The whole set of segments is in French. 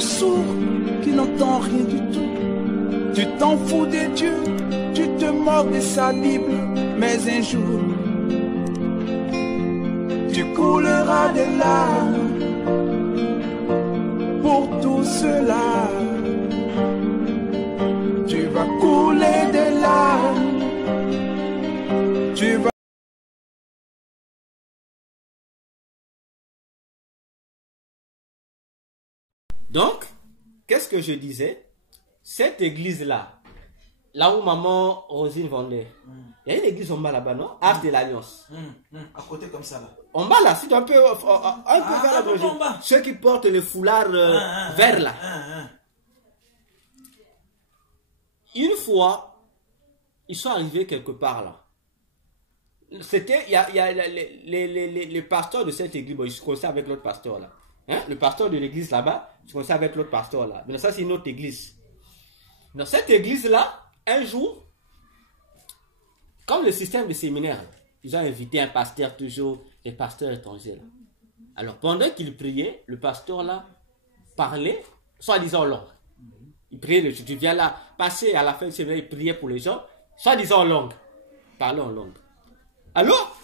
sourd qui n'entend rien du tout. Tu t'en fous de Dieu, tu te moques de sa Bible, mais un jour, tu couleras des larmes pour tout cela. Tu vas couler des larmes, tu vas... Donc, qu'est-ce que je disais? Cette église-là, là où maman Rosine vendait, il y a une église en bas là-bas, non? Arche de l'Alliance. À côté comme ça là. En bas là, si tu un peu vers la droite. Ceux qui portent le foulard vert là. Une fois, ils sont arrivés quelque part là. C'était, il y a les pasteurs de cette église, bon, ils se connaissaient avec l'autre pasteur là. Hein? Le pasteur de l'église là-bas, ils se connaissaient avec l'autre pasteur là. Mais ça, c'est une autre église. Dans cette église-là, un jour, comme le système de séminaire, ils ont invité un pasteur toujours, des pasteurs étrangers. Là. Alors, pendant qu'il priait, le pasteur là parlait, soi-disant en langue. Il priait, tu viens là, passer à la fin du séminaire, il priait pour les gens, soi-disant en langue. Parlait en langue. Alors,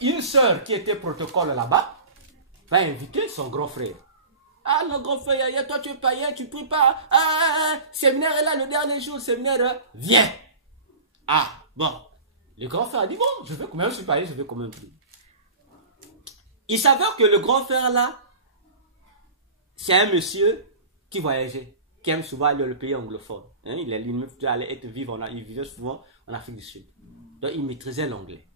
une sœur qui était protocole là-bas, va inviter son grand frère. Ah non, grand frère, toi tu es païen, tu ne pries pas. Séminaire est là le dernier jour, séminaire, viens. Ah, bon. Le grand frère a dit, bon, je vais quand même, je suis païen, je vais quand même prier. Il s'avère que le grand frère là, c'est un monsieur qui voyageait, qui aime souvent aller dans le pays anglophone. Hein, il vivait souvent en Afrique du Sud. Donc il maîtrisait l'anglais.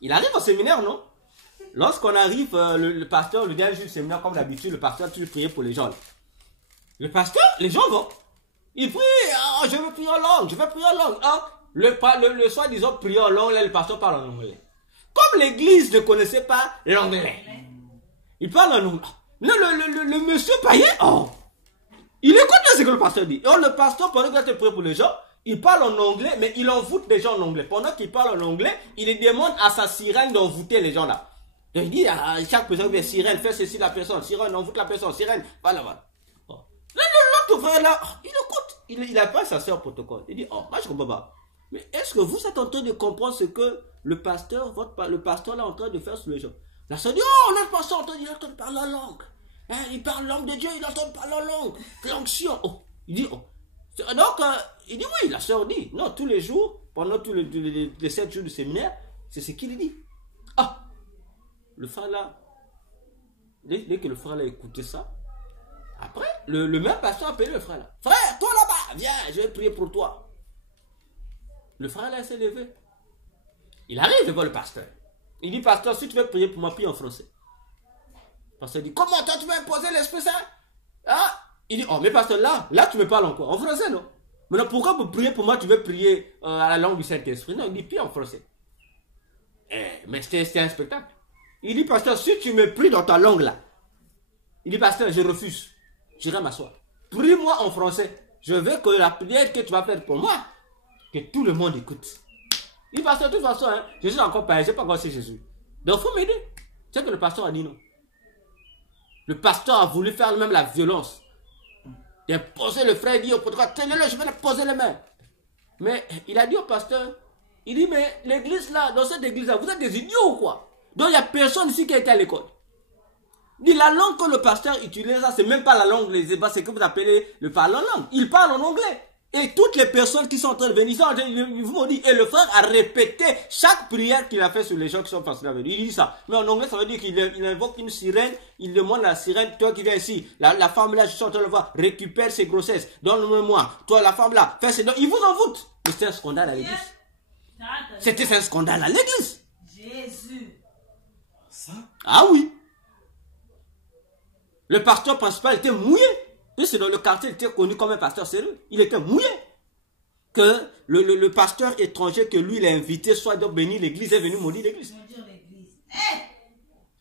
Il arrive au séminaire, non? Lorsqu'on arrive, le pasteur, le dernier jour du séminaire, comme d'habitude, le pasteur a toujours prié pour les gens. Le pasteur, les gens vont. Il prie, oh, je veux prier en langue, je veux prier en langue. Hein? Le soi-disant prier en langue, là, le pasteur parle en anglais. Comme l'église ne connaissait pas l'anglais, il parle en anglais. Le monsieur païen, oh, il écoute ce que le pasteur dit. Et le pasteur, pendant qu'il a prié pour les gens, il parle en anglais, mais il envoûte les gens en anglais. Pendant qu'il parle en anglais, il demande à sa sirène d'envoûter les gens là. Donc il dit à chaque personne, sirène, fais ceci la personne, sirène, envoûte la personne, sirène, voilà, voilà. Oh. L'autre frère là, il écoute, il appelle sa soeur protocole. Il dit, oh, moi je comprends pas. Mais est-ce que vous êtes en train de comprendre ce que le pasteur, le pasteur là est en train de faire sur les gens? La soeur dit, oh, notre pasteur il est en train de parler en langue. Hein, il parle langue de Dieu, il est en train de parler en langue. L'onction. Oh. Il dit, oh. Donc, il dit oui, la soeur dit, non, tous les jours, pendant tous les 7 jours du séminaire, c'est ce qu'il dit. Ah, le frère là, dès que le frère là a écouté ça, après, le même pasteur a appelé le frère là. Frère, toi là-bas, viens, je vais prier pour toi. Le frère là s'est levé. Il arrive devant le pasteur. Il dit, pasteur, si tu veux prier pour moi, prie en français. Le pasteur dit, comment toi tu vas imposer l'Esprit Saint? Ah, il dit, oh, mais pasteur, là tu me parles encore. En français, non? Maintenant, pourquoi pour prier pour moi, tu veux prier à la langue du Saint-Esprit? Non, il dit, prie en français. Mais c'était un spectacle. Il dit, pasteur, si tu me pries dans ta langue là, il dit, pasteur, je refuse. J'irai m'asseoir. Prie-moi en français. Je veux que la prière que tu vas faire pour moi, que tout le monde écoute. Il dit, pasteur, de toute façon, hein, je suis encore païen, je n'ai pas encore c'est Jésus. Donc, il faut m'aider. C'est que le pasteur a dit non. Le pasteur a voulu faire même la violence. D'imposer le frère, il dit au protocole, tenez-le, je vais le poser les mains. Mais il a dit au pasteur, il dit, mais l'église là, dans cette église là, vous êtes des idiots ou quoi? Donc il n'y a personne ici qui a été à l'école. Il dit, la langue que le pasteur utilise là, c'est même pas la langue les ébats, c'est que vous appelez le parler en langue. Il parle en anglais. Et toutes les personnes qui sont en train de venir, ils vous m'ont dit, et le frère a répété chaque prière qu'il a fait sur les gens qui sont fascinés avec lui. Il dit ça. Mais en anglais, ça veut dire qu'il invoque une sirène, il demande à la sirène, toi qui viens ici, la femme là, je suis en train de le voir, récupère ses grossesses, donne-le-moi. Toi, la femme là, fais ses dons. Il vous envoûte. Mais c'était un scandale à l'église. C'était un scandale à l'église. Jésus. Ça? Ah oui. Le pasteur principal était mouillé. Et c'est dans le quartier, il était connu comme un pasteur sérieux. Il était mouillé. Que le pasteur étranger que lui, il a invité, soit de bénir l'église, est venu maudire l'église.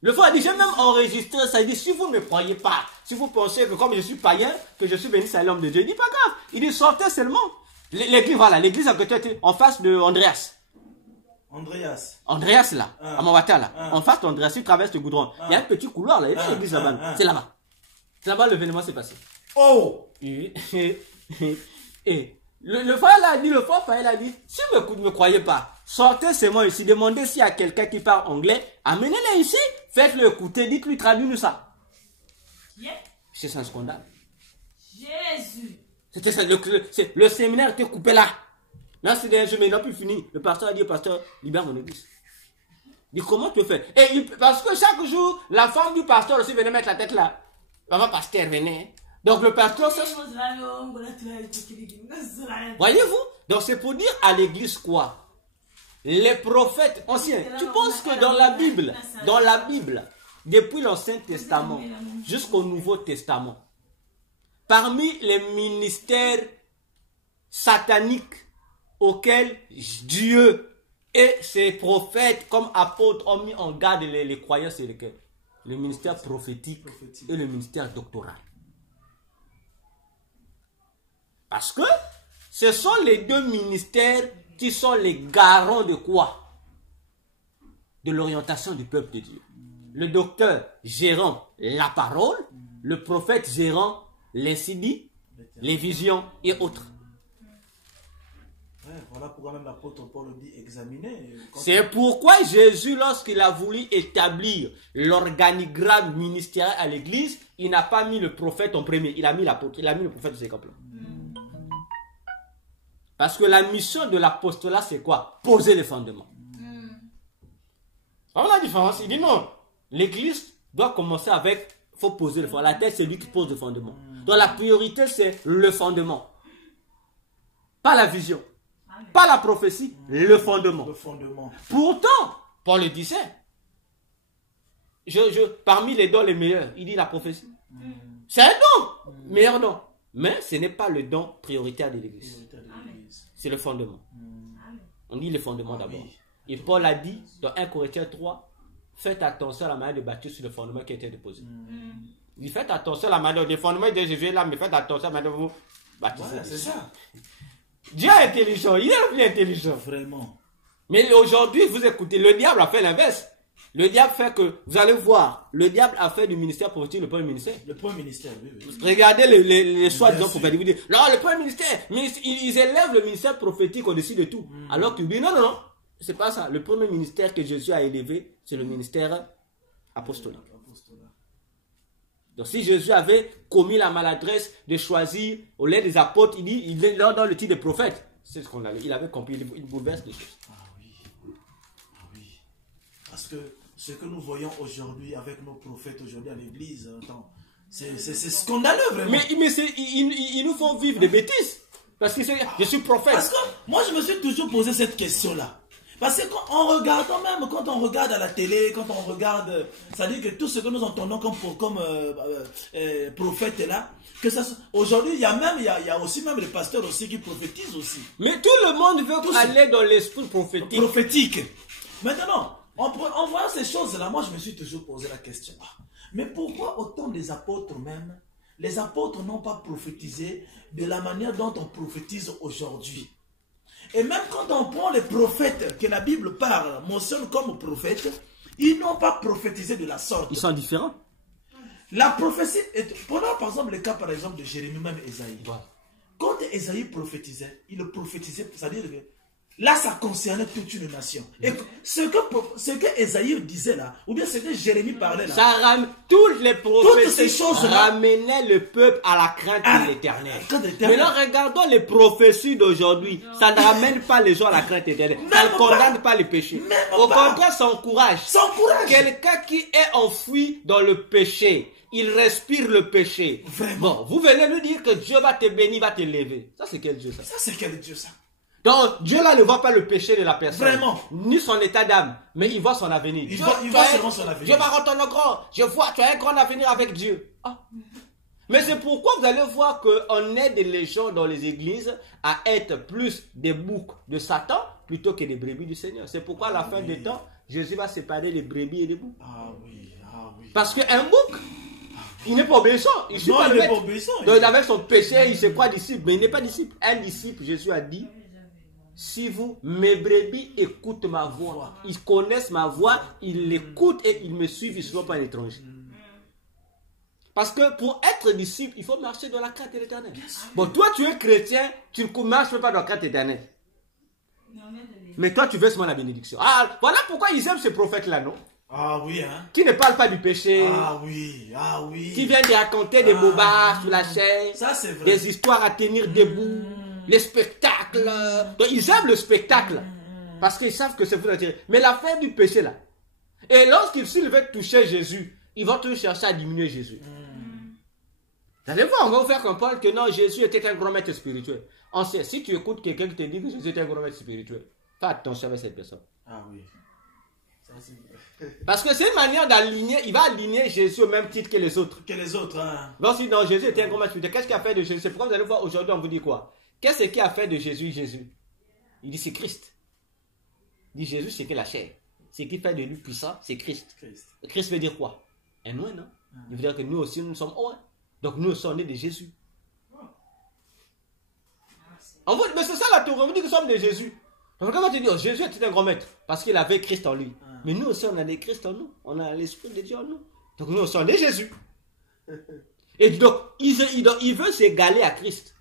Le frère a dit, j'ai même enregistré ça. Il dit, si vous ne me croyez pas, si vous pensez que comme je suis païen, que je suis béni, c'est l'homme de Dieu. Il dit, pas grave. Il dit, sortez seulement. L'église, voilà, l'église à côté, en face de Andreas. Andreas là, à Mawata là. En face d'Andreas, il traverse le goudron. Il y a un petit couloir là, il y a l'église là-bas. C'est là-bas. C'est là-bas l'événement s'est passé. Oh! Et le frère a dit, si vous ne me croyez pas, sortez seulement ici, demandez s'il y a quelqu'un qui parle anglais, amenez-le ici, faites-le écouter, dites-lui, traduis-nous ça. Yeah. C'est un scandale. Jésus. C'était ça, le séminaire était coupé là. Là, c'est des jours, mais il n'a plus fini. Le pasteur a dit au pasteur, libère mon église. Il dit, comment tu fais? Parce que chaque jour, la femme du pasteur aussi venait mettre la tête là. Maman pasteur venait. Donc le pasteur, voyez-vous? Donc c'est pour dire à l'église quoi? Les prophètes anciens. Tu penses que dans la Bible, depuis l'Ancien Testament jusqu'au Nouveau Testament, parmi les ministères sataniques auxquels Dieu et ses prophètes comme apôtres ont mis en garde les croyants, c'est lesquels? Le ministère prophétique et le ministère doctoral. Parce que ce sont les deux ministères qui sont les garants de quoi? De l'orientation du peuple de Dieu. Le docteur gérant la parole, le prophète gérant l'incidit, les visions et autres. Ouais, voilà pourquoi même l'apôtre Paul dit examiner. C'est pourquoi Jésus, lorsqu'il a voulu établir l'organigramme ministériel à l'église, il n'a pas mis le prophète en premier, il a mis l'apôtre, il a mis le prophète de ses compagnons. Parce que la mission de l'apostolat, c'est quoi? Poser les fondements. On a la différence. Il dit non. L'église doit commencer avec, il faut poser le fondement. La tête, c'est lui qui pose le fondement. Donc la priorité, c'est le fondement. Pas la vision. Pas la prophétie, le fondement. Le fondement. Pourtant, Paul le disait. Parmi les dons les meilleurs, il dit la prophétie. C'est un don. Meilleur don. Mais ce n'est pas le don prioritaire de l'église. C'est le fondement. On dit le fondement d'abord. Et Paul a dit dans 1 Corinthiens 3, faites attention à la manière de bâtir sur le fondement qui a été déposé. Il dit faites attention à la manière, le fondement de Jésus est là, mais faites attention à la manière de vous bâtir. Ouais, c'est ça. Dieu est intelligent, il est le plus intelligent. Vraiment. Mais aujourd'hui, vous écoutez, le diable a fait l'inverse. Le diable fait que, vous allez voir, le diable a fait du ministère prophétique le premier ministère. Le premier ministère, oui, oui. Regardez les soi-disant prophétiques. Vous dites, non, le premier ministère, mais ils élèvent le ministère prophétique au-dessus de tout. Alors qu'ils disent, non, non, non, c'est pas ça. Le premier ministère que Jésus a élevé, c'est le ministère apostolique. Donc si Jésus avait commis la maladresse de choisir au lieu des apôtres, il leur donne le titre de prophète. C'est ce qu'on avait. Il avait compris, il bouleverse les choses. Ah oui. Ah oui. Parce que ce que nous voyons aujourd'hui avec nos prophètes aujourd'hui à l'église, c'est scandaleux vraiment. Mais ils nous font vivre des bêtises. Parce que je suis prophète. Parce que moi je me suis toujours posé cette question-là. Parce que quand on regarde à la télé, quand on regarde, ça dit que tout ce que nous entendons comme prophète est là, que ça aujourd'hui il y a aussi même les pasteurs aussi qui prophétisent aussi. Mais tout le monde veut aller dans l'esprit prophétique. Maintenant, en voyant ces choses-là, moi je me suis toujours posé la question. Mais pourquoi autant des apôtres même, les apôtres n'ont pas prophétisé de la manière dont on prophétise aujourd'hui? Et même quand on prend les prophètes que la Bible parle, mentionne comme prophètes, ils n'ont pas prophétisé de la sorte. Ils sont différents. La prophétie, prenons par exemple le cas par exemple de Jérémie, même Esaïe. Voilà. Quand Esaïe prophétisait, il le prophétisait, c'est-à-dire que là ça concernait toute une nation. Et ce que Esaïe disait là, ou bien ce que Jérémie parlait là, Ça toutes les prophéties toutes ces choses-là ramenaient le peuple à la crainte de l'éternel. Mais là, regardons les prophéties d'aujourd'hui. Ça ne ramène pas les gens à la crainte de l'éternel. Ça ne condamne pas les péchés. Au contraire, ça encourage. Quelqu'un qui est enfoui dans le péché, il respire le péché. Vraiment. Bon, vous venez lui dire que Dieu va te bénir, va te lever. Ça, c'est quel Dieu ça? ça c'est quel Dieu ça? Donc, Dieu là ne voit pas le péché de la personne. Vraiment. Ni son état d'âme. Mais il voit son avenir. Il voit seulement son avenir. Dieu va rendre ton grand. Je vois, tu as un grand avenir avec Dieu. Ah. Mais c'est pourquoi vous allez voir qu'on aide les gens dans les églises à être plus des boucs de Satan plutôt que des brebis du Seigneur. C'est pourquoi à la fin des temps, Jésus va séparer les brebis et les boucs. Ah oui, ah oui. Parce qu'un bouc, il n'est pas obéissant. Il suit pas le maître. Donc avec son péché, il se croit disciple. Mais il n'est pas disciple. Un disciple, Jésus a dit, si mes brebis écoutent ma voix, ils connaissent ma voix, ils l'écoutent et ils me suivent, ils ne sont pas un étranger. Parce que pour être disciple, il faut marcher dans la crainte de l'Éternel. Bon, toi, tu es chrétien, tu ne marches pas dans la crainte éternelle. Mais toi, tu veux seulement la bénédiction. Ah, voilà pourquoi ils aiment ces prophètes-là, non? Ah oui, hein. Qui ne parlent pas du péché. Ah oui, ah oui. Qui viennent de raconter des bobards sur la chaîne. Ça, c'est vrai. Des histoires à tenir debout. Les spectacles. Donc, ils aiment le spectacle. Parce qu'ils savent que c'est pour attirer. Mais l'affaire du péché, là. Et s'ils veulent toucher Jésus, ils vont toujours chercher à diminuer Jésus. Vous allez voir, on va vous faire comprendre que non, Jésus était un grand maître spirituel. On sait, si tu écoutes quelqu'un qui te dit que Jésus était un grand maître spirituel, fais attention avec cette personne. Ah oui. Ça, parce que c'est une manière d'aligner, il va aligner Jésus au même titre que les autres. Que les autres, hein. Donc si non, Jésus était un grand maître spirituel, qu'est-ce qu'il a fait de Jésus? C'est pourquoi vous allez voir aujourd'hui, on vous dit quoi? Qu'est-ce qu'il a fait de Jésus, Jésus? Il dit c'est Christ. Il dit Jésus, c'est que la chair. Ce qui fait de lui puissant, c'est Christ. Christ veut dire quoi? Un oint, non? Il veut dire que nous aussi, nous sommes oint. Donc nous sommes nés de Jésus. Mais c'est ça la théorie, on vous dit que nous sommes de Jésus. Donc comment tu dis, oh, Jésus était un grand maître parce qu'il avait Christ en lui. Mais nous aussi, on a des Christ en nous. On a l'Esprit de Dieu en nous. Donc nous sommes de Jésus. Et donc, il veut s'égaler à Christ.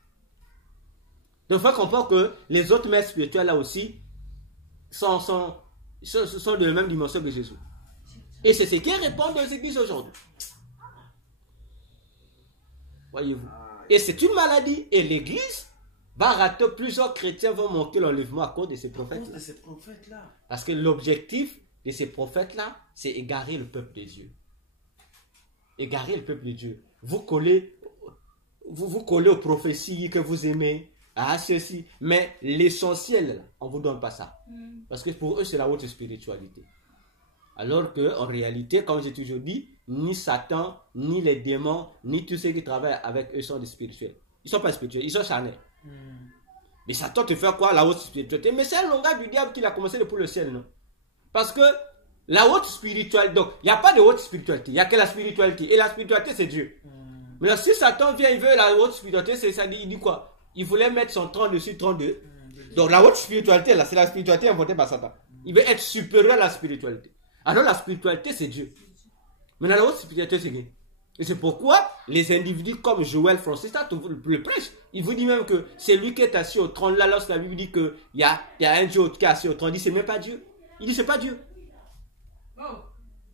Donc il faut comprendre que les autres maîtres spirituels là aussi sont de la même dimension que Jésus. Et c'est ce qui répond aux églises aujourd'hui. Voyez-vous. Et c'est une maladie. Et l'église va rater, plusieurs chrétiens vont manquer l'enlèvement à cause de ces prophètes-là. Parce que l'objectif de ces prophètes-là, c'est égarer le peuple de Dieu. Égarer le peuple de Dieu. Vous collez aux prophéties que vous aimez, à ceci. Mais l'essentiel, on ne vous donne pas ça. Parce que pour eux, c'est la haute spiritualité. Alors qu'en réalité, comme j'ai toujours dit, ni Satan, ni les démons, ni tous ceux qui travaillent avec eux sont des spirituels. Ils ne sont pas spirituels, ils sont charnels. Mais Satan te fait quoi? La haute spiritualité. Mais c'est un langage du diable qu'il a commencé depuis le ciel, non? Parce que la haute spiritualité, donc il n'y a pas de haute spiritualité, il n'y a que la spiritualité. Et la spiritualité, c'est Dieu. Mais si Satan vient, il veut la haute spiritualité, c'est ça, il dit quoi? Il voulait mettre son 30 dessus 32. Donc la haute spiritualité, là, c'est la spiritualité inventée par Satan. Il veut être supérieur à la spiritualité. Alors la spiritualité, c'est Dieu. Mais dans la haute spiritualité, c'est Dieu. Et c'est pourquoi les individus comme Joël Francis, le prêche, il vous dit même que c'est lui qui est assis au trône. Là, lorsque la Bible dit qu'il y a un Dieu qui est assis au trône, il dit c'est même pas Dieu. Il dit c'est pas Dieu.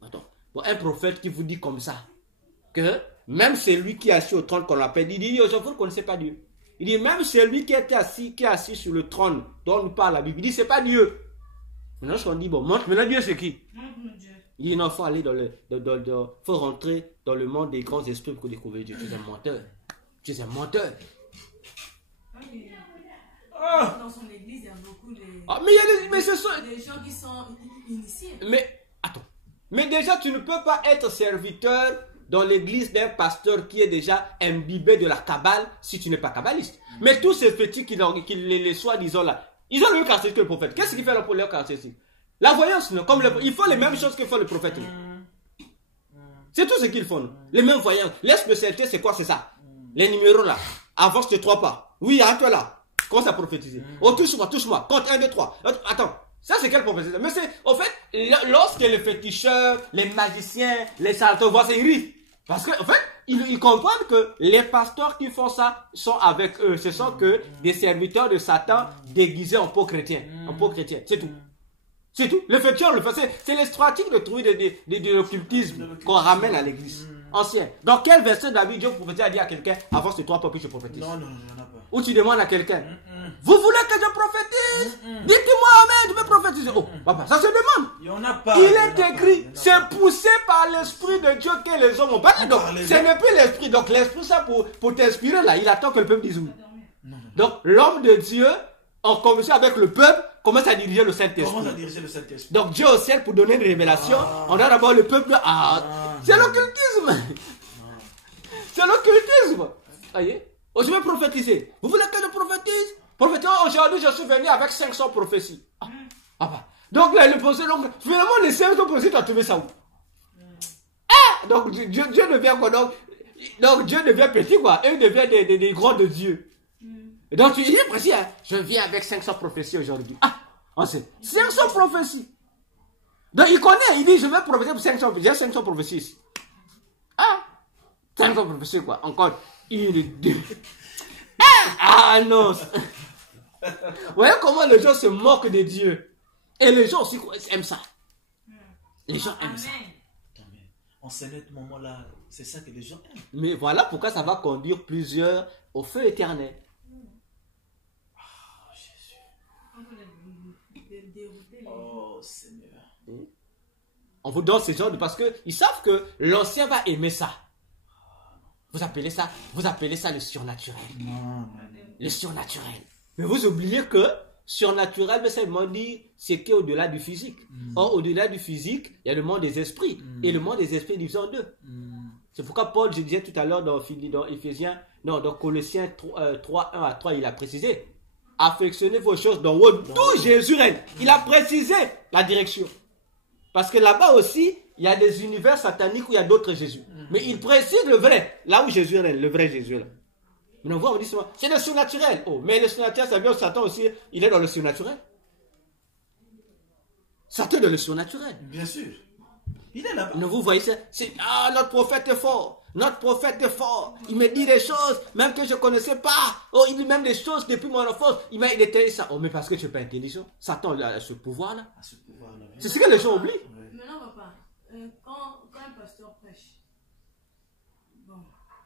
Attends. Bon, un prophète qui vous dit comme ça, que même c'est lui qui est assis au trône qu'on l'appelle, il dit vous ne connaissez pas Dieu. Il dit même c'est lui qui est assis sur le trône dont nous parle la Bible, il dit c'est pas Dieu. Maintenant, on dit bon, maintenant Dieu c'est qui? Il dit non, il faut aller faut rentrer dans le monde des grands esprits pour découvrir Dieu. Tu es un menteur. Tu es un menteur. Dans son église, il y a beaucoup des gens qui sont initiés. Mais, attends. Mais déjà, tu ne peux pas être serviteur dans l'église d'un pasteur qui est déjà imbibé de la Kabbale si tu n'es pas kabbaliste. Mais tous ces petits qui les soi-disant là, ils ont le même caractéristique que le prophète. Qu'est-ce qui fait leur caractéristique? La voyance, non? Ils font les mêmes choses que font le prophète. C'est tout ce qu'ils font. Les mêmes voyances. Les spécialités, c'est quoi? C'est ça. Les numéros là. Avance de 3 pas. Oui, à toi là. Commence à prophétiser. Oh, touche-moi, touche-moi. Compte 1, 2, 3. Attends. Ça, c'est quelle prophétie? Mais c'est, au fait, lorsque les féticheurs, les magiciens, les charlatans voient ça, ils rient. Parce qu'en fait, ils comprennent que les pasteurs qui font ça sont avec eux. Ce sont que des serviteurs de Satan déguisés en peau chrétien. En peau chrétienne. C'est tout. C'est tout. Le féticheur le fait. C'est les stratégies de trouver de l'occultisme qu'on ramène à l'église. Ancien. Dans quel verset David Dieu prophétise a dit à quelqu'un avance de 3 pas puis je prophétise? Non, il n'y en a pas. Ou tu demandes à quelqu'un vous voulez que je prophétise? Dites-moi amen, je vais prophétiser. Oh, papa, ça se demande. Il n'y en a pas. Il est écrit, c'est poussé par l'esprit de Dieu que les hommes ont parlé. Donc, ce n'est plus l'esprit. Donc, l'esprit, ça, pour t'inspirer, là, il attend que le peuple dise oui. Donc, l'homme de Dieu, en commission avec le peuple, commence à diriger le Saint-Esprit. Donc, Dieu au ciel, pour donner une révélation, on a d'abord le peuple. C'est l'occultisme. C'est l'occultisme. Voyez? Oh, je vais prophétiser. Vous voulez que je prophétise? Aujourd'hui, je suis venu avec 500 prophéties. Donc, là, finalement, les 500 prophéties, tu as trouvé ça où? Donc, Dieu devient quoi? Donc, Dieu devient petit, quoi. Et il devient des grands de Dieu. Et donc, tu dis, précis, hein, je viens avec 500 prophéties aujourd'hui. On sait. 500 prophéties. Donc, il connaît, il dit, je vais prophétiser pour 500, j'ai 500 prophéties. Ça ne va pas prophétiser quoi. Encore une, deux. Ah non. Vous voyez comment les gens se moquent de Dieu. Et les gens aussi aiment ça. Les gens aiment ça. En ce moment-là, c'est ça que les gens aiment. Mais voilà pourquoi ça va conduire plusieurs au feu éternel. Oh Jésus. Oh Seigneur. On vous donne ces gens parce qu'ils savent que l'ancien va aimer ça. Vous appelez ça le surnaturel. Non. Le surnaturel. Mais vous oubliez que surnaturel, ça veut dire ce qui est au-delà du physique. Or, au-delà du physique, il y a le monde des esprits. Et le monde des esprits est divisé en deux. C'est pourquoi Paul, je disais tout à l'heure dans Colossiens 3, 1 à 3, il a précisé. Affectionnez vos choses dans d'où Jésus règne. Il a précisé la direction. Parce que là-bas aussi, il y a des univers sataniques où il y a d'autres Jésus. Mais il précise le vrai. Là où Jésus règne, le vrai Jésus là. Mais on voit, on dit souvent, c'est le surnaturel. Oh, mais le surnaturel, ça vient au Satan aussi. Il est dans le surnaturel. Satan est dans le surnaturel. Bien sûr. Il est là-bas. Non, vous voyez ça. Notre prophète est fort. Notre prophète est fort. Il me dit des choses, même que je ne connaissais pas. Oh, il dit même des choses depuis mon enfance. Il était ça. Oh, mais parce que tu n'es pas intelligent. Satan a ce pouvoir-là. C'est ce que les gens oublient. Maintenant, papa, quand un pasteur prêche, bon,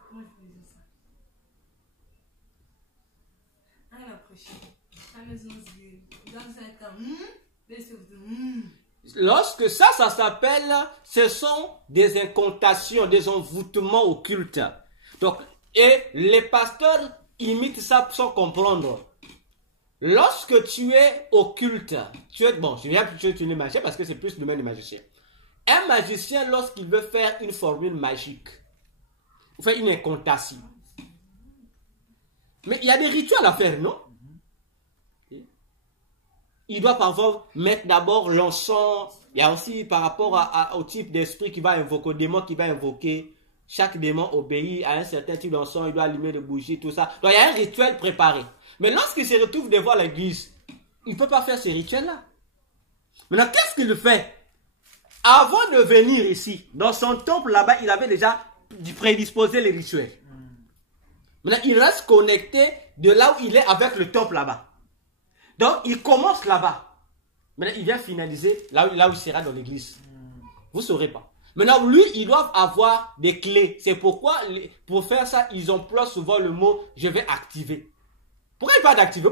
comment je peux dire ça? Elle a prêché. La maison dans un temps, lorsque ça s'appelle, ce sont des incantations, des envoûtements occultes. Donc, et les pasteurs imitent ça sans comprendre. Lorsque tu es occulte, tu es, bon, je viens plutôt utiliser magicien parce que c'est plus le domaine du magicien. Un magicien, lorsqu'il veut faire une formule magique, il fait une incantation. Mais il y a des rituels à faire, non? Il doit parfois mettre d'abord l'encens. Il y a aussi par rapport au type d'esprit qui va invoquer, au démon qui va invoquer. Chaque démon obéit à un certain type d'encens. Il doit allumer des bougies, tout ça. Donc il y a un rituel préparé. Mais lorsqu'il se retrouve devant l'église, il ne peut pas faire ce rituel-là. Maintenant, qu'est-ce qu'il fait? Avant de venir ici, dans son temple là-bas, il avait déjà prédisposé les rituels. Maintenant, il reste connecté de là où il est avec le temple là-bas. Donc, il commence là-bas. Maintenant, il vient finaliser là où il sera dans l'église. Vous ne saurez pas. Maintenant, lui, il doit avoir des clés. C'est pourquoi, pour faire ça, ils emploient souvent le mot « je vais activer ». Pourquoi il parle d'activer?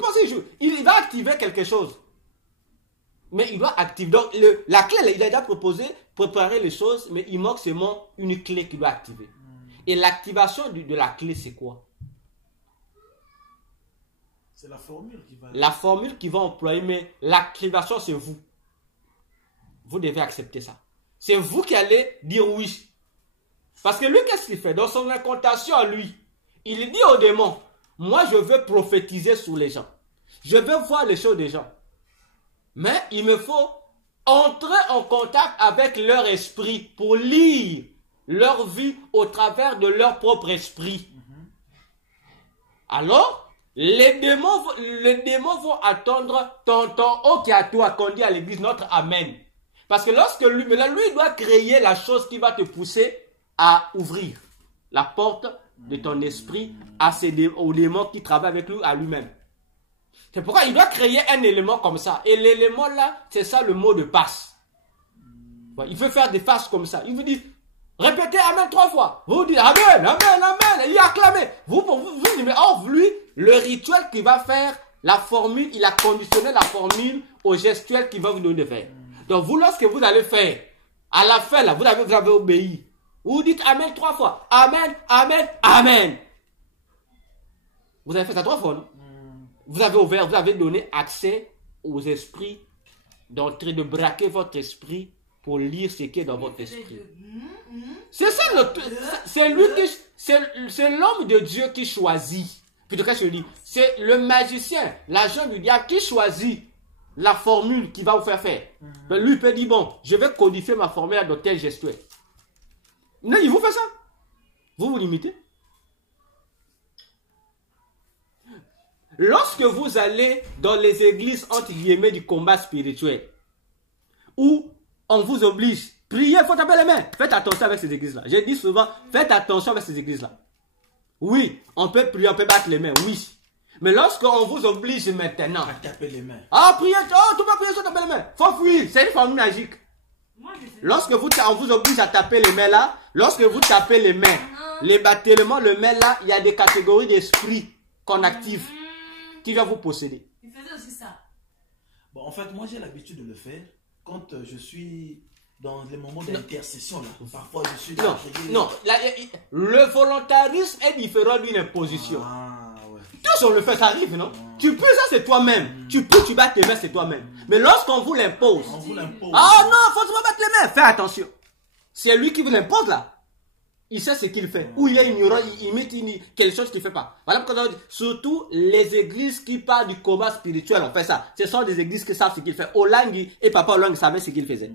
Il va activer quelque chose. Mais il doit activer. Donc, la clé, il a déjà préparé les choses, mais il manque seulement une clé qu'il doit activer. Et l'activation de la clé, c'est quoi? C'est la formule qui va... La formule qu'il va employer, mais l'activation, c'est vous. Vous devez accepter ça. C'est vous qui allez dire oui. Parce que lui, qu'est-ce qu'il fait? Dans son incantation à lui, il dit au démon, moi, je veux prophétiser sur les gens. Je veux voir les choses des gens. Mais il me faut entrer en contact avec leur esprit pour lire leur vie au travers de leur propre esprit. Alors, les démons vont attendre ton ok à toi, qu'on dit à l'église notre Amen. Parce que lorsque lui, mais là, lui, il doit créer la chose qui va te pousser à ouvrir la porte de ton esprit aux démons qui travaillent avec lui, à lui-même. C'est pourquoi il doit créer un élément comme ça. Et l'élément là, c'est ça le mot de passe. Il veut faire des passes comme ça. Il vous dit, répétez Amen 3 fois. Vous dites Amen, Amen, Amen. Il a acclamé. Vous dites, mais or, lui, le rituel qu'il va faire, la formule, il a conditionné la formule au gestuel qu'il va vous donner de faire. Donc vous, lorsque vous allez faire, à la fin, là, vous avez obéi. Vous dites Amen 3 fois. Amen, Amen, Amen. Vous avez fait ça 3 fois, non? Vous avez ouvert, vous avez donné accès aux esprits d'entrer, de braquer votre esprit pour lire ce qui est dans votre esprit. C'est ça, c'est l'homme de Dieu qui choisit. Puis de quoi je dis, c'est le magicien, l'agent du diable qui choisit la formule qu'il va vous faire faire. Donc lui peut dire, bon, je vais codifier ma formule dans tel gestuel. Non, il vous fait ça. Vous limitez. Lorsque vous allez dans les églises, entre guillemets, du combat spirituel, où on vous oblige, Prier, il faut taper les mains. Faites attention avec ces églises-là. J'ai dit souvent, faites attention avec ces églises-là. Oui, on peut prier, on peut battre les mains, oui. Mais lorsqu'on vous oblige maintenant À taper les mains. à prier, oh, tu peux prier sans taper les mains. Faut fuir, c'est une formule magique. Moi, je sais. Lorsque on vous oblige à taper les mains là, lorsque vous tapez les mains, les battements, le main là, il y a des catégories d'esprits qu'on active qui vont vous posséder. Il faisait aussi ça. Bon, en fait, moi, j'ai l'habitude de le faire quand je suis dans les moments d'intercession. Là. Parfois, je suis Non, non, le volontarisme est différent d'une imposition. Ah, ouais. Tous on le fait, ça arrive, non? Tu peux, ça c'est toi-même. Tu peux, tu bats tes mains, c'est toi-même. Mais lorsqu'on vous l'impose, On vous l'impose. ah non, faut pas battre les mains. Fais attention. C'est lui qui vous l'impose là. Il sait ce qu'il fait. Ou il est ignorant, il met quelque chose qu'il ne fait pas. Voilà pourquoi surtout les églises qui parlent du combat spirituel ont fait ça. Ce sont des églises qui savent ce qu'il fait. Olang et Papa Olang savaient ce qu'il faisait.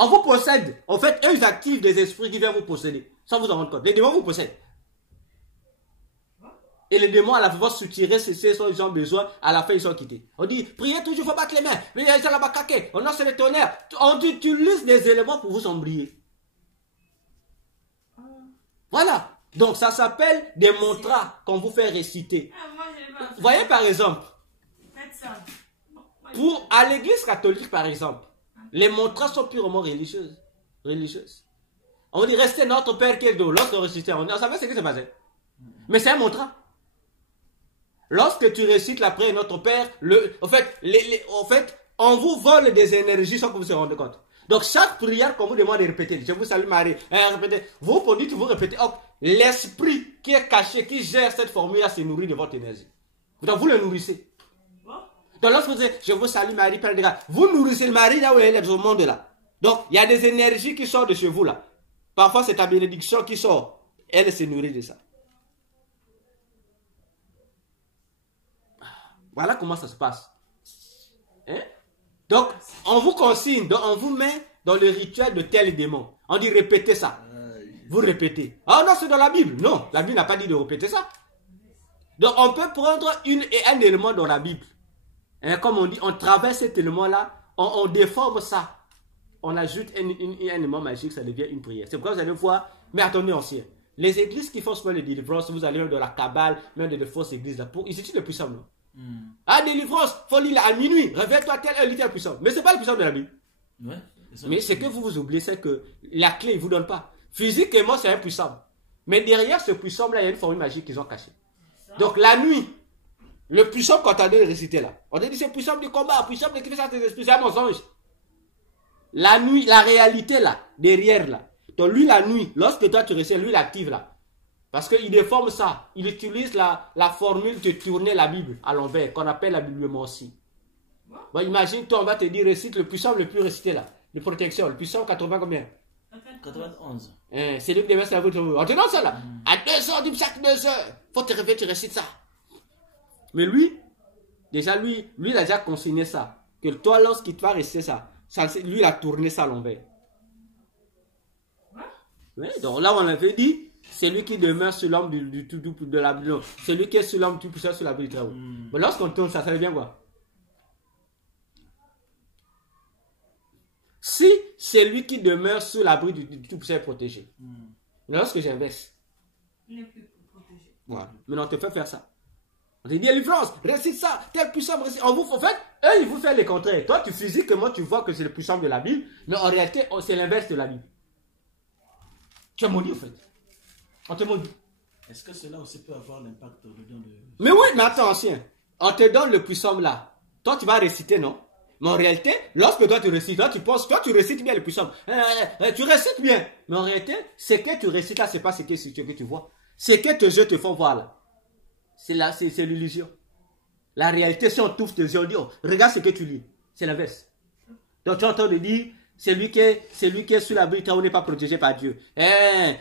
On vous possède. En fait, eux, ils activent des esprits qui viennent vous posséder. Sans vous en rendre compte. Les démons vous possèdent. Et les démons, à la fin, vont soutirer ce dont ils ont besoin. À la fin, ils sont quittés. On dit, priez toujours, il faut battre les mains. On lance le tonnerre. On utilise des éléments pour vous embrayer. Voilà. Donc, ça s'appelle des mantras qu'on vous fait réciter. Ah, moi, je l'ai pas fait. Vous voyez, par exemple, Faites ça. à l'église catholique, par exemple, les mantras sont purement religieuses. On dit, restez notre Père qui est d'eau. Lorsque on récitait, on savait ce qui se passait. Mais c'est un mantra. Lorsque tu récites la prière notre Père, en fait, on vous vole des énergies sans que vous vous rendez compte. Donc, chaque prière qu'on vous demande de répéter, je vous salue Marie, répétez, vous dites, vous répétez, l'esprit qui est caché, qui gère cette formule-là, se nourrit de votre énergie. Donc, vous le nourrissez. Donc, lorsque vous dites, je vous salue Marie, Père de grâce, vous nourrissez le Marie là où elle est au monde là. Donc, il y a des énergies qui sortent de chez vous là. Parfois, c'est ta bénédiction qui sort. Elle se nourrit de ça. Voilà comment ça se passe. Hein? Donc, on vous consigne, donc on vous met dans le rituel de tel démon. On dit répétez ça. Vous répétez. Ah non, c'est dans la Bible. Non, la Bible n'a pas dit de répéter ça. Donc, on peut prendre un élément dans la Bible. Hein, comme on dit, on traverse cet élément-là, on déforme ça. On ajoute un élément magique, ça devient une prière. C'est pourquoi vous allez voir, mais attendez ancien. Les églises qui font souvent les délivrances, vous allez dans la Kabbale, même de fausses églises, là, ils utilisent le puissant. Ah, délivrance, faut lire à minuit, réveille-toi tel heure, lis tel puissant. Mais ce n'est pas le puissant de la Bible. Ouais, mais ce que vous oubliez, c'est que la clé, ils ne vous donnent pas. Physiquement, c'est un puissant. Mais derrière ce puissant-là, il y a une formule magique qu'ils ont cachée. Donc la nuit, le puissant qu'on t'a donné de réciter là, on a dit c'est puissant du combat, puissant de qui fait ça, c'est un mensonge. La nuit, la réalité là, derrière là. Donc lui, la nuit, lorsque toi tu récites, lui, il active là. Parce qu'il déforme ça. Il utilise la formule de tourner la Bible à l'envers, qu'on appelle la bibliomancie. Bon, imagine, toi, on va te dire, récite le puissant le plus récité là. De protection, le puissant 80 combien? 91. C'est lui qui devait servir. On te donne ça là. À 2h du chaque 2h. Faut te réveiller, tu récites ça. Mais lui, déjà lui, il a déjà consigné ça. Que toi, lorsqu'il te va réciter ça, lui, il a tourné ça à l'envers. Oui, donc là, on avait dit. C'est lui qui demeure sur l'homme de la Bible. C'est lui qui est sur l'homme tout puissant sur la Bible très haut. Mais lorsqu'on tourne ça, ça devient quoi? Si c'est lui qui demeure sous l'abri du tout puissant protégé. Mais lorsque j'inverse. Il n'est plus protégé. Voilà. Maintenant, on te fait faire ça. On te dit délivrance, récite ça, tel puissant, récite. En fait, eux, ils vous font les contraires. Toi, tu physiquement, tu vois que c'est le puissant de la Bible. Mais en réalité, c'est l'inverse de la Bible. Tu es maudit, en fait. On te maudit. Est-ce que cela aussi peut avoir l'impact dedans de... Mais oui, mais attends, ancien. On te donne le puissant là. Toi, tu vas réciter, non? Mais en réalité, lorsque toi tu récites, toi tu penses, toi tu récites bien le puissant. Tu récites bien. Mais en réalité, ce que tu récites là, c'est pas ce que tu vois. Ce que tes yeux te font voir là. C'est l'illusion. La réalité, si on touche tes yeux, on dit, oh, regarde ce que tu lis. C'est l'inverse. Donc tu entends de dire, celui qui est sous l'abri, on n'est pas protégé par Dieu.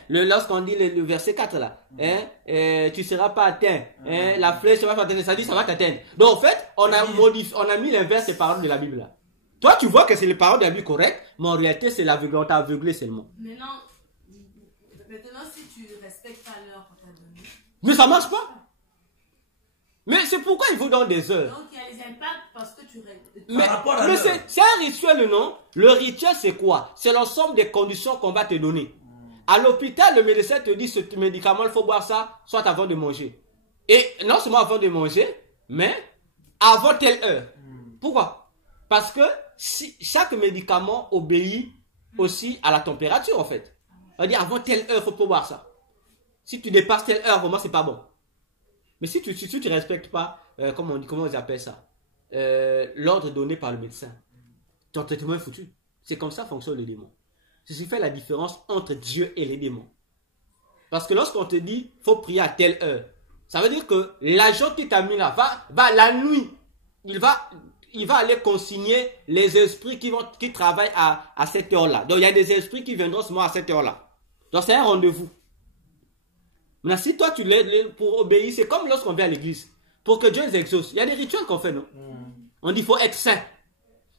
Lorsqu'on dit le verset 4 là, tu ne seras pas atteint. La flèche va t'atteindre, ça dit ça va t'atteindre. Donc en fait, on a mis l'inverse des paroles de la Bible là. Toi, tu vois que c'est les paroles de la Bible correctes, mais en réalité, c'est l'aveugle, on t'a aveuglé seulement. Maintenant, si tu respectes pas l'heure qu'on t'a donnée. Mais ça marche pas. Mais c'est pourquoi il vous donne des heures. Donc il y a les impacts parce que tu règles. Mais c'est un rituel, non? Le rituel, c'est quoi? C'est l'ensemble des conditions qu'on va te donner. À l'hôpital, le médecin te dit ce médicament, il faut boire ça, soit avant de manger. Et non seulement avant de manger, mais avant telle heure. Pourquoi? Parce que chaque médicament obéit aussi à la température, en fait. On va dire avant telle heure, il faut pas boire ça. Si tu dépasses telle heure, vraiment, c'est pas bon. Mais si tu ne respectes pas, comment on appelle ça, l'ordre donné par le médecin, ton traitement est foutu. C'est comme ça que fonctionnent les démons. C'est ce qui fait la différence entre Dieu et les démons. Parce que lorsqu'on te dit, faut prier à telle heure, ça veut dire que l'agent qui t'a mis là, va la nuit, il va aller consigner les esprits qui travaillent à cette heure-là. Donc il y a des esprits qui viendront seulement à cette heure-là. Donc c'est un rendez-vous. Maintenant, si toi tu l'aides pour obéir, c'est comme lorsqu'on vient à l'église. Pour que Dieu les exauce, il y a des rituels qu'on fait, non? On dit, il faut être saint.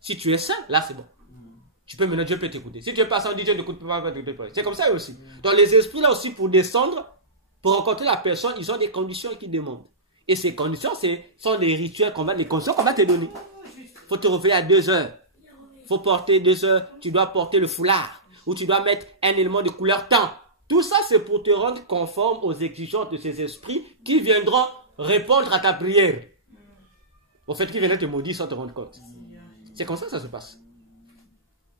Si tu es saint, là c'est bon. Tu peux maintenant, Dieu peut t'écouter. Si tu es pas saint, on dit, Dieu n'écoute pas. C'est comme ça aussi. Donc les esprits là aussi, pour descendre, pour rencontrer la personne, ils ont des conditions qu'ils demandent. Et ces conditions, sont des rituels les conditions qu'on va te donner. Il faut te réveiller à 2 heures. Il faut porter 2 heures. Tu dois porter le foulard. Ou tu dois mettre un élément de couleur temps. Tout ça, c'est pour te rendre conforme aux exigences de ces esprits qui viendront répondre à ta prière. Au fait, qu'ils viennent te maudire sans te rendre compte. C'est comme ça que ça se passe.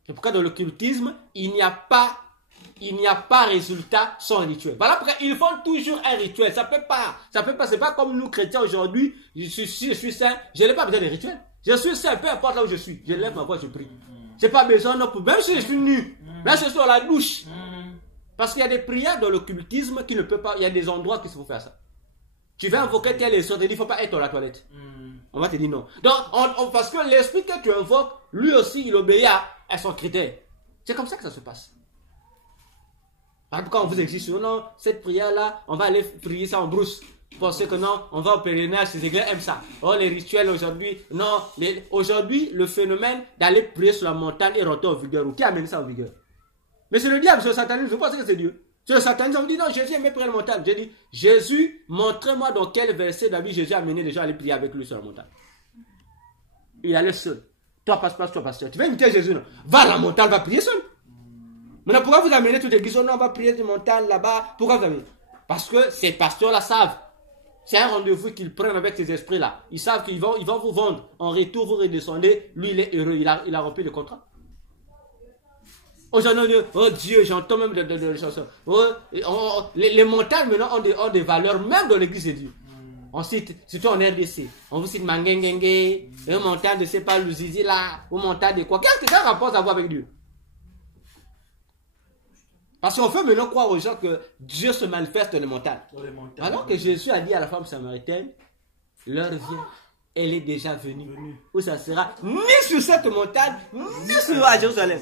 C'est pourquoi dans l'occultisme, il n'y a pas résultat sans rituel. Voilà pourquoi ils font toujours un rituel. Ça peut pas. C'est pas comme nous chrétiens aujourd'hui. Si je suis saint, je n'ai pas besoin de rituel. Je suis saint, peu importe là où je suis. Je lève ma voix, je prie. J'ai pas besoin non plus. Même si je suis nu, là je suis dans la douche. Parce qu'il y a des prières dans l'occultisme qui ne peuvent pas. Il y a des endroits qui se font faire ça. Tu vas invoquer tel et ça, te dit, il ne faut pas être dans la toilette. On va te dire non. Donc, parce que l'esprit que tu invoques, lui aussi, il obéit à son critère. C'est comme ça que ça se passe. Quand on vous exige, non, cette prière-là, on va aller prier ça en brousse. Pensez que non, on va au pèlerinage, ces églises aiment ça. Oh, les rituels aujourd'hui, non. Aujourd'hui, le phénomène d'aller prier sur la montagne est rentré en vigueur. Qui a amené ça en vigueur? Mais c'est le diable, c'est le satanisme. Vous pensez que c'est Dieu? C'est le satanisme. On me dit non, Jésus aimait prier la montagne. J'ai dit, Jésus, montrez-moi dans quel verset David Jésus a amené les gens à aller prier avec lui sur la montagne. Il allait seul. Toi, passe, toi, pasteur. Tu vas inviter Jésus, non? Va à la montagne, va prier seul. Maintenant, pourquoi vous amenez toute l'église? Non, on va prier sur la montagne là-bas. Pourquoi vous amenez? Parce que ces pasteurs-là savent. C'est un rendez-vous qu'ils prennent avec ces esprits-là. Ils savent qu'ils vont vous vendre. En retour, vous redescendez. Lui, il est heureux. Il a rempli le contrat. Aujourd'hui, oh Dieu, j'entends même des chansons. Les montagnes maintenant ont des valeurs, même dans l'église de Dieu. On cite, surtout en RDC, on vous cite Mangengenge, une montagne de c'est pas Luzizi là, ou montagne de quoi. Qu'est-ce que ça rapporte à voir avec Dieu? Parce qu'on fait maintenant croire aux gens que Dieu se manifeste dans les montagnes. Alors que Jésus a dit à la femme samaritaine, l'heure vient, elle est déjà venue. Où ça sera ni sur cette montagne, ni sur à Jérusalem.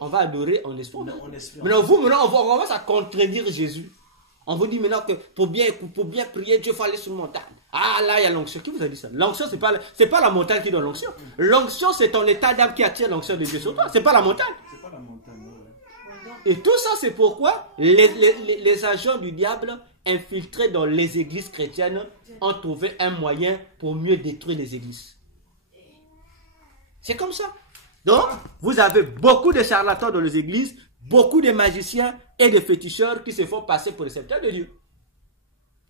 On va adorer en esprit. Maintenant, on commence à contredire Jésus. On vous dit maintenant que pour bien prier, Dieu faut aller sur une montagne. Ah là, il y a l'onction. Qui vous a dit ça? L'onction, c'est pas la montagne qui donne l'onction. L'onction, c'est ton état d'âme qui attire l'onction de Dieu sur toi. C'est pas la montagne. C'est pas la montagne. Et tout ça, c'est pourquoi les agents du diable infiltrés dans les églises chrétiennes ont trouvé un moyen pour mieux détruire les églises. C'est comme ça. Donc, vous avez beaucoup de charlatans dans les églises, beaucoup de magiciens et de féticheurs qui se font passer pour les serviteurs de Dieu.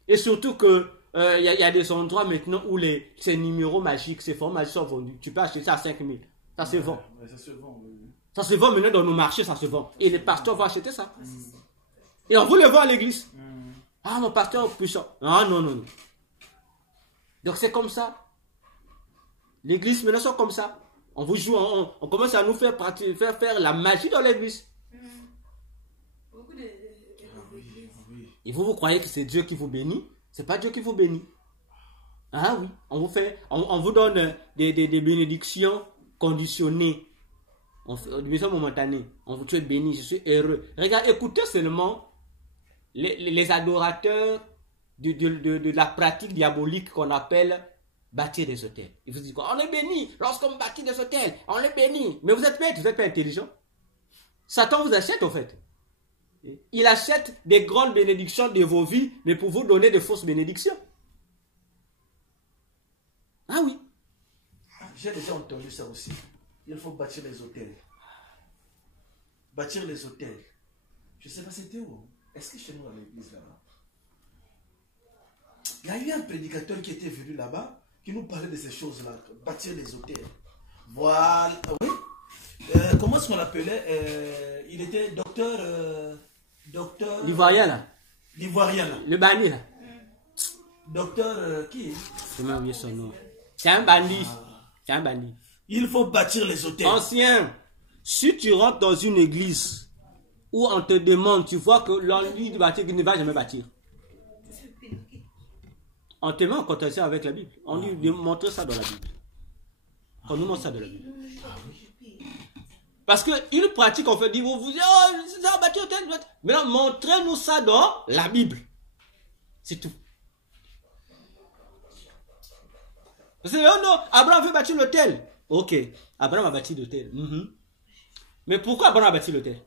Et surtout que y a des endroits maintenant où ces numéros magiques, ces formes magiques sont vendus. Tu peux acheter ça à 5 000. Ça se vend. Ouais, ça se vend, oui. Ça se vend maintenant dans nos marchés, ça se vend. Et les pasteurs vont acheter ça. Et on vous le vend à l'église. Ah, mon pasteur est puissant. Ah, non. Donc c'est comme ça. L'église maintenant sont comme ça. On vous joue, on commence à nous faire faire la magie dans l'église. Beaucoup de Et vous croyez que c'est Dieu qui vous bénit? C'est pas Dieu qui vous bénit. Ah oui, on vous donne des bénédictions conditionnées. Des bénédictions momentanées. Tu es béni, je suis heureux. Regarde, écoutez seulement les adorateurs de la pratique diabolique qu'on appelle bâtir des hôtels. Ils vous disent quoi? On est béni lorsqu'on bâtit des hôtels. On est béni. Mais vous êtes bête, vous n'êtes pas intelligent. Satan vous achète en fait. Il achète des grandes bénédictions de vos vies, mais pour vous donner de fausses bénédictions. Ah oui. J'ai déjà entendu ça aussi. Il faut bâtir les hôtels. Bâtir les hôtels. Je ne sais pas c'était où. Est-ce que chez nous dans l'église là-bas? Il y a eu un prédicateur qui était venu là-bas, qui nous parlait de ces choses-là. Bâtir les hôtels. Voilà. Oui. Comment est-ce qu'on l'appelait? Il était docteur... docteur... L'Ivoirien là. L'Ivoirien là. Le bandit là. Docteur qui? Je m'ai oublié son nom. C'est un bandit. C'est un bandit. Il faut bâtir les hôtels. Ancien, si tu rentres dans une église où on te demande, tu vois que l'ennui de bâtir, il ne va jamais bâtir. On te met en contact avec la Bible. On lui montre ça dans la Bible. On nous montre ça dans la Bible. Parce qu'une pratique, on fait dire, vous dites, oh, c'est ça, bâtir hôtel. Maintenant, montrez-nous ça dans la Bible. C'est tout. Parce que, oh non, Abraham veut bâtir l'hôtel. Ok, Abraham a bâti l'hôtel. Mais pourquoi Abraham a bâti l'hôtel?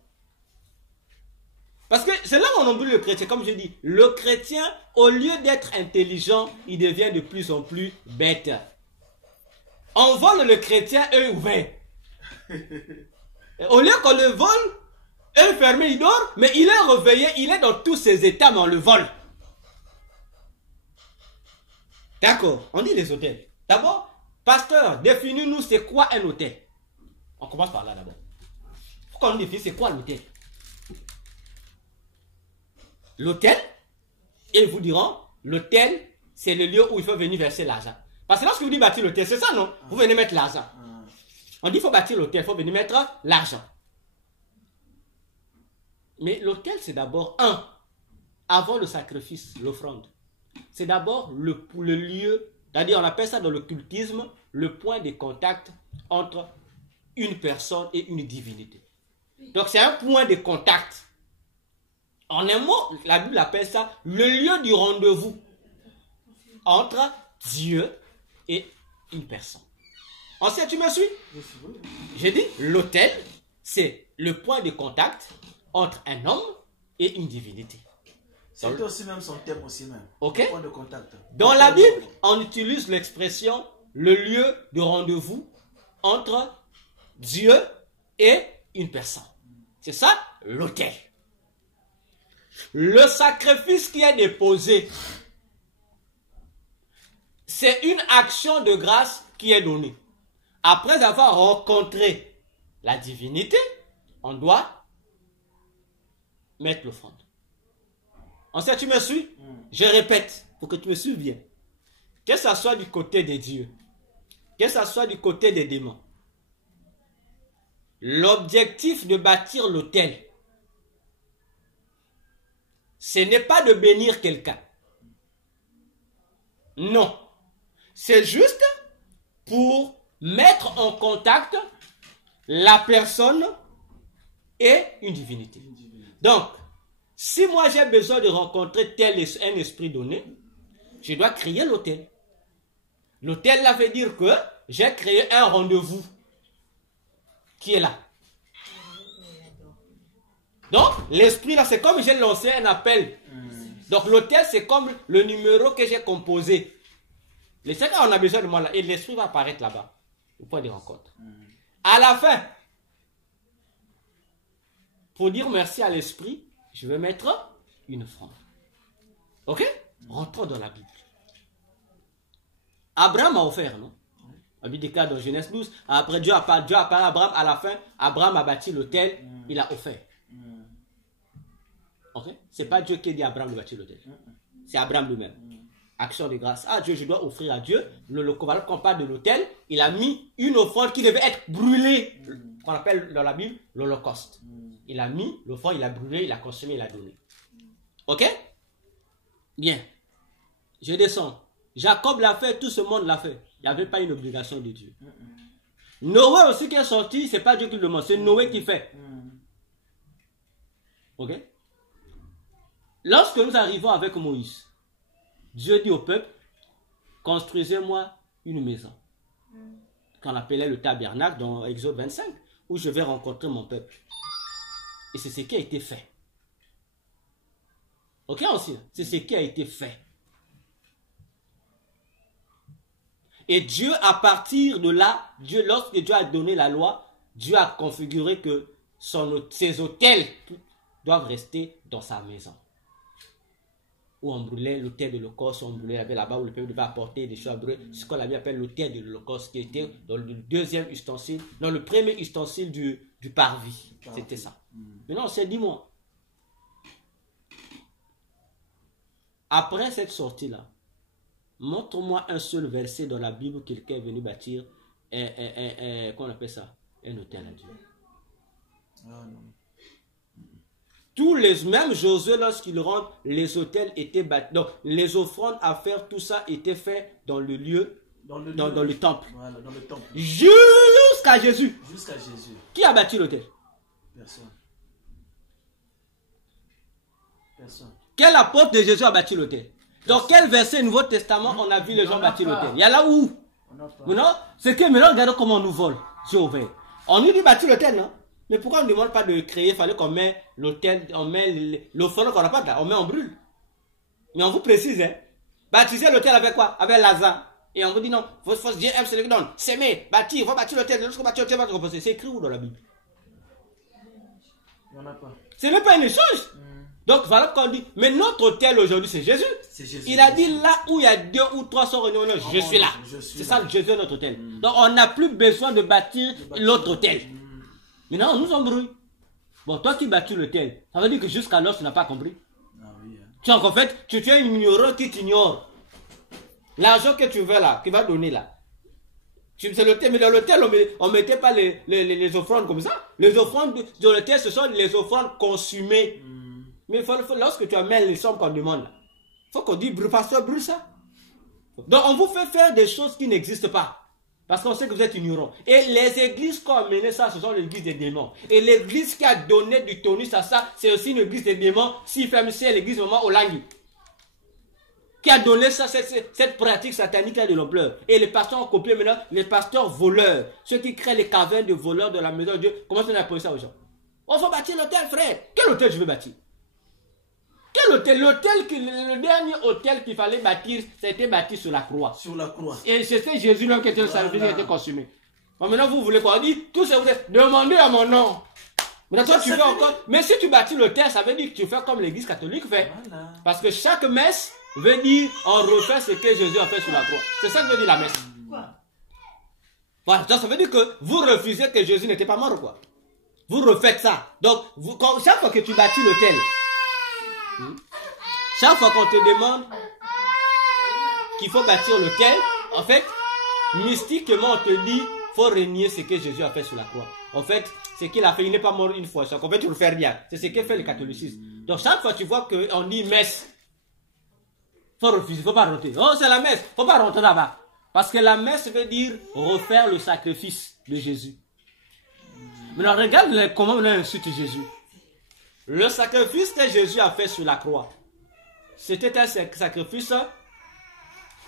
Parce que c'est là où on oublie le chrétien. Comme je dis, le chrétien, au lieu d'être intelligent, il devient de plus en plus bête. On vole le chrétien œil ouvert. Au lieu qu'on le vole, œil fermé, il dort, mais il est réveillé, il est dans tous ses états, mais on le vole. D'accord, on dit les hôtels. D'abord, pasteur, définis-nous c'est quoi un hôtel. On commence par là d'abord. Pourquoi on définit c'est quoi l'hôtel? L'hôtel, ils vous diront, l'hôtel, c'est le lieu où il faut venir verser l'argent. Parce que lorsque vous dites bâtir l'hôtel, c'est ça, non? Vous venez mettre l'argent. On dit qu'il faut bâtir l'hôtel, il faut venir mettre l'argent. Mais l'hôtel, c'est d'abord avant le sacrifice, l'offrande. C'est d'abord le lieu, c'est-à-dire on appelle ça dans l'occultisme, le point de contact entre une personne et une divinité. Donc c'est un point de contact. En un mot, la Bible appelle ça le lieu du rendez-vous entre Dieu et une personne. Ensuite, tu me suis? J'ai dit, l'autel, c'est le point de contact entre un homme et une divinité. C'était aussi même son thème aussi même. Ok. Le point de contact. Dans la Bible, on utilise l'expression le lieu de rendez-vous entre Dieu et une personne. C'est ça, l'autel. Le sacrifice qui est déposé, c'est une action de grâce qui est donnée. Après avoir rencontré la divinité, on doit mettre l'offrande. Ensuite, tu me suis? Je répète, pour que tu me suives bien. Que ce soit du côté des dieux, que ce soit du côté des démons, l'objectif de bâtir l'autel, ce n'est pas de bénir quelqu'un. Non. C'est juste pour mettre en contact la personne et une divinité. Donc, si moi j'ai besoin de rencontrer un esprit donné, je dois créer l'autel. L'autel là veut dire que j'ai créé un rendez-vous qui est là. Donc, l'esprit là, c'est comme j'ai lancé un appel. Donc, l'autel, c'est comme le numéro que j'ai composé. Les cinq, on a besoin de moi là. Et l'esprit va apparaître là-bas, au point de rencontre. À la fin, pour dire merci à l'esprit, je vais mettre une offrande. Ok? Rentrons dans la Bible. Abraham a offert, non? On dit dans Genèse 12. Après, Dieu a parlé à Abraham. À la fin, Abraham a bâti l'autel. Il a offert. Ok? C'est pas Dieu qui a dit à Abraham de bâtir l'autel. C'est Abraham lui-même. Action de grâce. Ah, Dieu, je dois offrir à Dieu. Quand on parle de l'autel, il a mis une offrande qui devait être brûlée. Qu'on appelle dans la Bible l'Holocauste. Il a mis l'offrande, il a brûlé, il a consommé, il a donné. Ok? Bien. Je descends. Jacob l'a fait, tout ce monde l'a fait. Il n'y avait pas une obligation de Dieu. Noé aussi qui est sorti, c'est pas Dieu qui le demande, c'est Noé qui fait. Ok? Lorsque nous arrivons avec Moïse, Dieu dit au peuple, construisez-moi une maison. Qu'on appelait le tabernacle dans Exode 25, où je vais rencontrer mon peuple. Et c'est ce qui a été fait. Ok aussi? C'est ce qui a été fait. Et Dieu, à partir de là, lorsque Dieu a donné la loi, Dieu a configuré que ses autels doivent rester dans sa maison. Où on brûlait l'autel de l'Holocauste, on brûlait là-bas où le peuple devait apporter des choses à brûler, ce qu'on avait appelé l'autel de l'Holocauste, qui était dans le deuxième ustensile, dans le premier ustensile du parvis. C'était ça. Maintenant, c'est dis-moi. Après cette sortie-là, montre-moi un seul verset dans la Bible où quelqu'un est venu bâtir qu'on appelle ça, un autel à Dieu. Tous les mêmes Josué, lorsqu'il rentre, les autels étaient bâtis. Donc, les offrandes à faire, tout ça était fait dans le lieu, dans le temple. Voilà, dans le temple. Jusqu'à Jésus. Jusqu'à Jésus. Qui a bâti l'autel? Personne. Personne. Quel apôtre de Jésus a bâti l'autel? Dans quel verset Nouveau Testament on a vu les gens bâtir l'autel? Il y a là où? Maintenant, c'est que maintenant, regardons comment on nous vole. On nous dit bâtir l'autel, non? Mais pourquoi on ne demande pas de créer? Il fallait qu'on met l'autel, on met l'offrande qu'on n'a pas là, on met, on brûle. Mais on vous précise, hein? Baptiser l'autel avec quoi? Avec Lazare. Et on vous dit non, votre Dieu aime celui qui donne. S'aimer, bâtir, il faut bâtir l'autel. Lorsqu'on bâtit l'autel, on va compenser. C'est écrit où dans la Bible? Il n'y en a pas. C'est même pas un échange. Donc voilà qu'on dit, mais notre autel aujourd'hui c'est Jésus. Jésus. Il a dit là où il y a 2 ou 3 sont réunis, je suis là. C'est ça, Jésus est notre autel. Donc on n'a plus besoin de bâtir l'autre autel. Maintenant on nous embrouille. Bon, toi qui bâtis l'autel, ça veut dire que jusqu'alors tu n'as pas compris. Ah oui. Tu en fait, tu es un ignorant qui t'ignore. L'argent que tu veux là, qui va donner là. C'est l'autel, mais dans l'autel on ne mettait pas les offrandes comme ça. Les offrandes de l'autel, ce sont les offrandes consumées. Mais lorsque tu amènes les sommes qu'on demande, il faut qu'on dise, pasteur, brûle ça. Donc on vous fait faire des choses qui n'existent pas. Parce qu'on sait que vous êtes ignorants. Et les églises qui ont amené ça, ce sont les églises des démons. Et l'église qui a donné du tonus à ça, c'est aussi une église des démons. Si fait c'est l'église vraiment Olangui. Qui a donné ça, cette pratique satanique là de l'ampleur. Et les pasteurs ont copié maintenant, les pasteurs voleurs. Ceux qui créent les cavernes de voleurs de la maison de Dieu. Comment on appelle ça aux gens? On va bâtir l'hôtel, frère. Quel hôtel je veux bâtir? Quel hôtel? Le dernier hôtel qu'il fallait bâtir, ça a été bâti sur la croix. Sur la croix. Et c'était Jésus là qui était le sacrifice qui a été consumé. Bon, maintenant vous voulez quoi? On dit, tout ça vous êtes demandez à mon nom. Maintenant toi tu fais encore. Mais si tu bâtis l'hôtel, ça veut dire que tu fais comme l'église catholique fait. Voilà. Parce que chaque messe veut dire on refait ce que Jésus a fait sur la croix. C'est ça que veut dire la messe. Quoi? Voilà, donc ça veut dire que vous refusez que Jésus n'était pas mort, quoi. Vous refaites ça. Donc, chaque fois que tu bâtis l'hôtel, chaque fois qu'on te demande qu'il faut bâtir l'hôtel, en fait, mystiquement, on te dit faut renier ce que Jésus a fait sur la croix. En fait, ce qu'il a fait, il n'est pas mort une fois. En fait, tu le fais rien. C'est ce que fait le catholicisme. Donc, chaque fois tu vois qu'on dit messe, faut refuser, faut pas rentrer. Oh, c'est la messe, faut pas rentrer là-bas. Parce que la messe veut dire refaire le sacrifice de Jésus. Maintenant, regarde comment on insulte Jésus. Le sacrifice que Jésus a fait sur la croix, c'était un sacrifice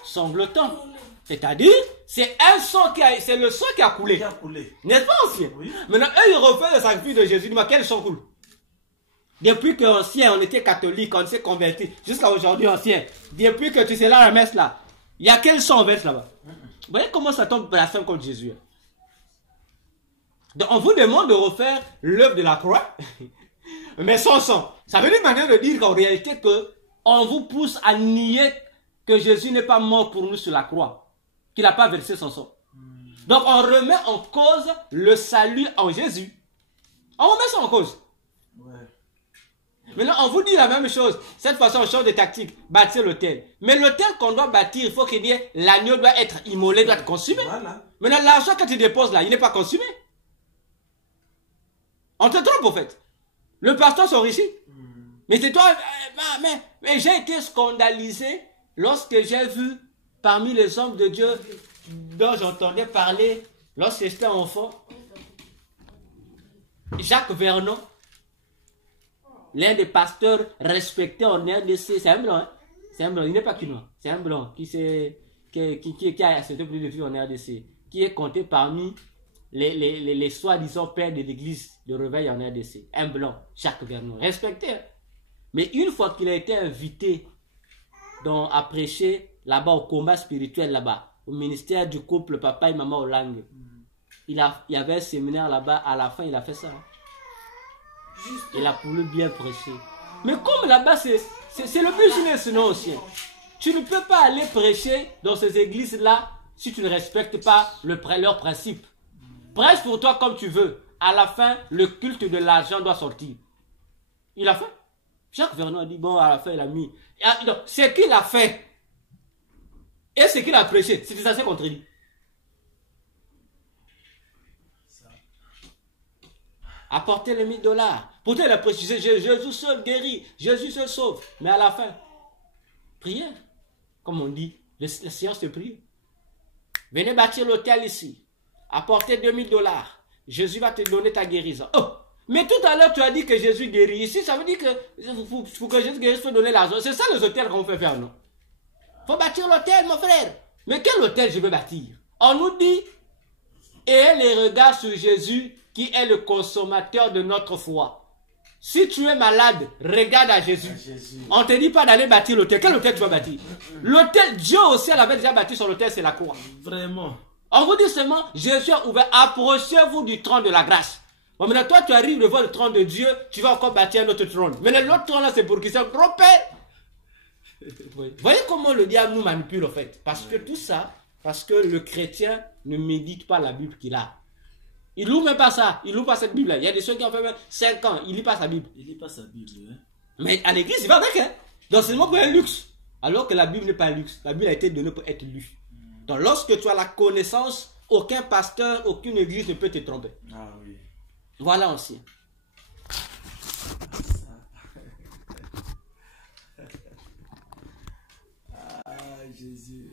sanglotant. C'est-à-dire, c'est le sang qui a coulé. N'est-ce pas, ancien? Oui. Maintenant, eux, ils refont le sacrifice de Jésus. Dis-moi, quel sang coule? Depuis qu'ancien, on était catholique, on s'est converti, jusqu'à aujourd'hui, ancien, depuis que tu sais là, la messe là, il y a quel sang on verse là-bas? Vous voyez comment ça tombe blasphème contre Jésus? Donc, on vous demande de refaire l'œuvre de la croix, mais sans sang. Ça veut dire une manière de dire qu'en réalité, on vous pousse à nier que Jésus n'est pas mort pour nous sur la croix, qu'il n'a pas versé son sang. Donc, on remet en cause le salut en Jésus. On remet ça en cause. Ouais. Maintenant, on vous dit la même chose. Cette fois-ci, on change de tactique. Bâtir l'autel. Mais l'autel qu'on doit bâtir, il faut qu'il y ait l'agneau doit être immolé, doit être consumé. Voilà. Maintenant, l'argent que tu déposes là, il n'est pas consumé. On te trompe, en fait. Le pasteur s'enrichit. Mais c'est toi... Mais j'ai été scandalisé lorsque j'ai vu parmi les hommes de Dieu dont j'entendais parler lorsque j'étais enfant, Jacques Vernon, l'un des pasteurs respectés en RDC, c'est un blanc, hein? C'est un blanc, il n'est pas qu'une noir, c'est un blanc qui a accepté plus de vie en RDC, qui est compté parmi les soi-disant pères de l'église de réveil en RDC. Un blanc, Jacques Vernon, respecté. Hein? Mais une fois qu'il a été invité à prêcher là-bas au combat spirituel là-bas, au ministère du couple, papa et maman Olang. Il y avait un séminaire là-bas, à la fin, il a fait ça. Il a voulu bien prêcher. Mais comme là-bas, c'est le business, non aussi. Tu ne peux pas aller prêcher dans ces églises-là si tu ne respectes pas leurs principes. Prêche pour toi comme tu veux. À la fin, le culte de l'argent doit sortir. Il a fait. Jacques Vernon a dit, bon, à la fin, il a mis. Ce qu'il a fait et ce qu'il a prêché, c'est ça, c'est contredit. Apportez les $1000. Pourtant, il a prêché, Jésus seul guérit, Jésus seul sauve. Mais à la fin, prière. Comme on dit, la séance de prière. Venez bâtir l'hôtel ici. Apportez $2000. Jésus va te donner ta guérison. Oh! Mais tout à l'heure, tu as dit que Jésus guérit. Ici, ça veut dire que pour que Jésus guérisse, il faut donner l'argent. C'est ça les hôtels qu'on fait faire, non? Il faut bâtir l'hôtel, mon frère. Mais quel hôtel je veux bâtir? On nous dit, et les regards sur Jésus, qui est le consommateur de notre foi. Si tu es malade, regarde à Jésus. On ne te dit pas d'aller bâtir l'hôtel. Quel hôtel tu vas bâtir? L'hôtel, Dieu aussi, elle avait déjà bâti son hôtel, c'est la croix. Vraiment. On vous dit seulement, Jésus a ouvert, approchez-vous du trône de la grâce. Bon, maintenant, toi, tu arrives devant le trône de Dieu, tu vas encore bâtir un autre trône. Mais l'autre trône là, c'est pour qui? C'est un gros père. Vous voyez comment le diable nous manipule, en fait? Parce que tout ça, parce que le chrétien ne médite pas la Bible qu'il a. Il loue même pas ça, il loue pas cette Bible-là. Il y a des gens qui ont fait même 5 ans, il lit pas sa Bible. Il lit pas sa Bible, hein? Mais à l'église, il va avec, hein? Donc c'est seulement pour un luxe. Alors que la Bible n'est pas un luxe. La Bible a été donnée pour être lue. Donc lorsque tu as la connaissance, aucun pasteur, aucune église ne peut te tromper. Ah oui. Voilà aussi. Ah, Jésus.